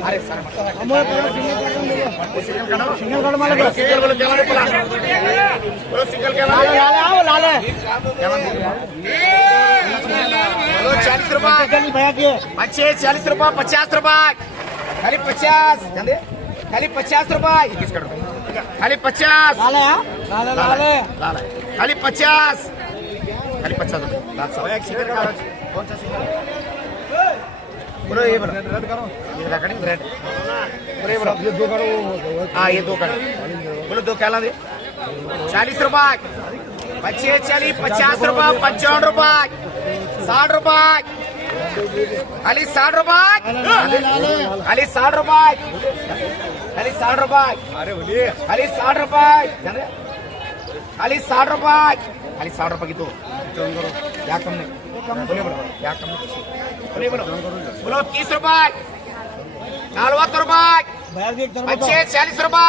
अरे sir single card मार single बोलो क्या मारे बोलो सिंगल क्या मारे लाल है बोलो 40 रुपए भैया के बच्चे 40 रुपए 50 रुपए खाली 50 खाली 50 रुपए खाली 50 लाल है खाली 50 खाली 50 रुपए एक सिंगल कार्ड कौन सा सिंगल बोलो ये बोलो रेड करो ये रखनी रेड बोलो ये दो करो हाँ ये दो करो बोलो दो क्या ला दे 40 रुपए बच्चे 40 50 रुपए 55 रुपए 60 रुपए खाली 60 रुपए खाली 60 रुपए खाली 60 रुपए अरे बोलिए खाली 60 रुपए खाली 60 रुपए खाली 60 रुपए की दो क्या कम नहीं बोले बोलो क्या कम नहीं बोलो बोलो 30 रुपए 40 रुपए बच्चे 40 रुपए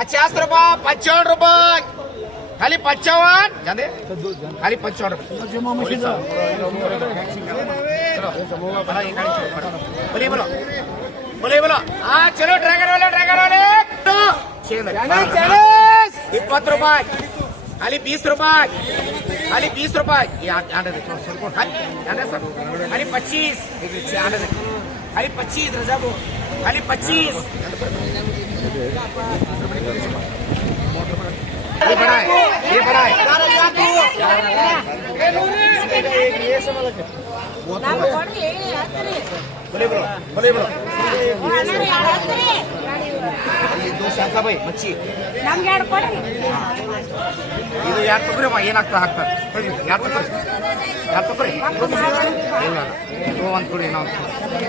50 रुपए 55 रुपए खाली 55 जाने खाली 55 रुपए बोले बोलो बोले बोलो हाँ चलो ड्रैगन वाले 20 रुपए खाली 20 रुपए खाली 20 रुपए खाली 25 खाली 25 रजा को खाली 25 ये बड़ा है बोले बोलो ये दो शाಖ भाई मच्छी ಇದು ಯಾರು ತಗೊರಮ್ಮ ಏನಾಗ್ತಾ ಹಾಕ್ತಾರೆ ಯಾರು ತಗೊರಿ ಒಂದು ಕೊಡಿ ನಾವು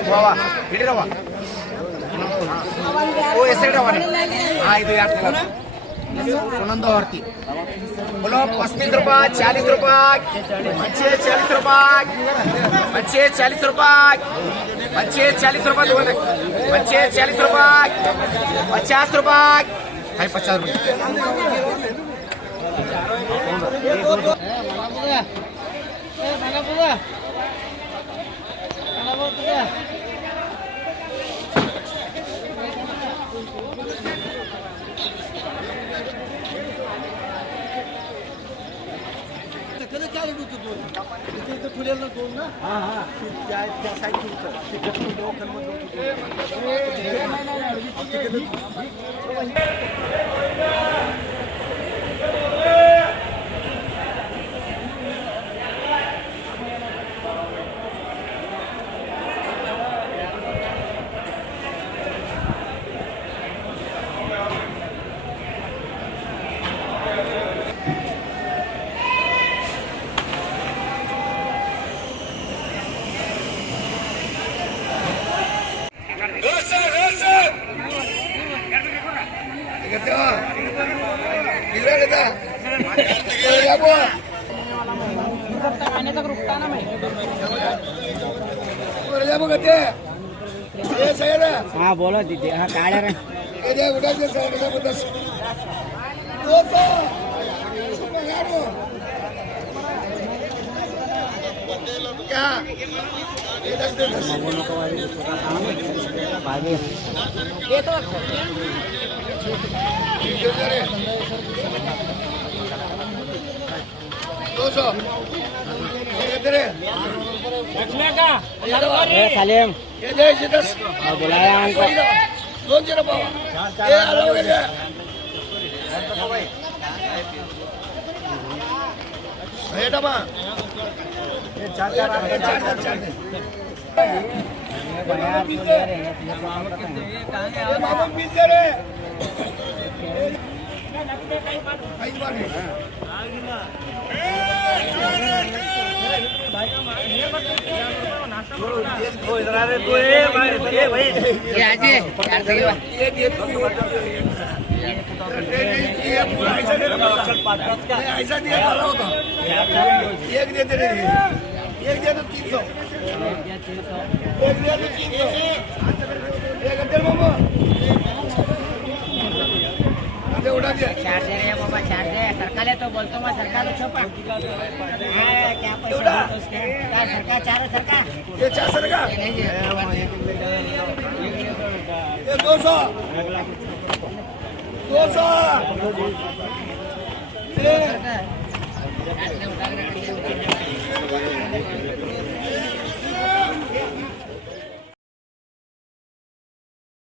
ಗೋವ ಹಿಡಿರವ ಓ ಹೆಸರಿಡವ ಹಾಂ ಇದು ಯಾರು सुनंदो आरती बोलो 35 रुपए 40 रुपए बच्चे 40 रुपए बच्चे 40 रुपए बच्चे 40 रुपए दो बच्चे 40 रुपए 50 रुपए 50 रुपए हाँ बोलो दीदी हाँ काढ़ा रहे क्या ये तो 200 सलीम बुलाया हमको ऐसा दिया होता एक देते एक दिया तो 300 एक दिया तो 300 निकाले तो बोलतो मैं सरकार को छुपा क्या पैसा है उसके क्या सरकार चाह रहा सरकार ये 400 का ये 200 200